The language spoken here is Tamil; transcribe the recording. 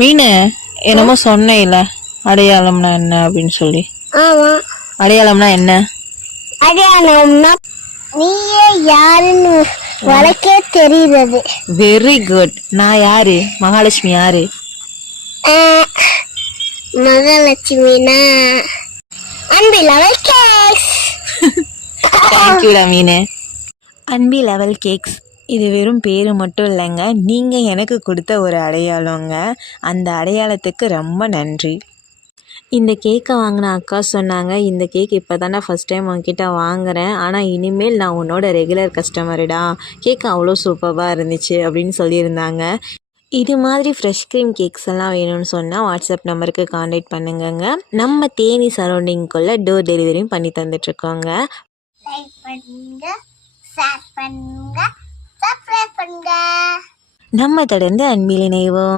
மீனு என்னமோ சொன்னேல அடையாளம்னா என்ன அப்படின்னு சொல்லி. ஆமா, அடையாளம்னா என்ன? அடையாளம்னா நீயே யாருன்னு உனக்கே தெரியுது. Very good. நான் யாரு? மகாலட்சுமி யாரு? மகாலட்சுமினா அன்பு லெவல் கேக்ஸ். தேங்க்யூடா மீனு. அன்பி லெவல் கேக்ஸ் இது வெறும் பேர் மட்டும் இல்லைங்க, நீங்கள் எனக்கு கொடுத்த ஒரு அடையாளங்க. அந்த அடையாளத்துக்கு ரொம்ப நன்றி. இந்த கேக்கை வாங்கின அக்கா சொன்னாங்க, இந்த கேக் இப்போ தானே ஃபஸ்ட் டைம் உங்ககிட்ட வாங்குகிறேன், ஆனால் இனிமேல் நான் உன்னோட ரெகுலர் கஸ்டமருடா, கேக் அவ்வளோ சூப்பராக இருந்துச்சு அப்படின்னு சொல்லியிருந்தாங்க. இது மாதிரி ஃப்ரெஷ் க்ரீம் கேக்ஸ் எல்லாம் வேணும்னு சொன்னால் வாட்ஸ்அப் நம்பருக்கு கான்டாக்ட் பண்ணுங்கங்க. நம்ம தேனி சரௌண்டிங்குள்ளே டோர் டெலிவரியும் பண்ணி தந்துட்டுருக்கோங்க. லைக் பண்ணுங்க, ஷேர் பண்ணுங்க, சப்ஸ்கிரைப் பண்ணுங்க. நம்ம தொடர்ந்து அன்பில் இணைவோம்.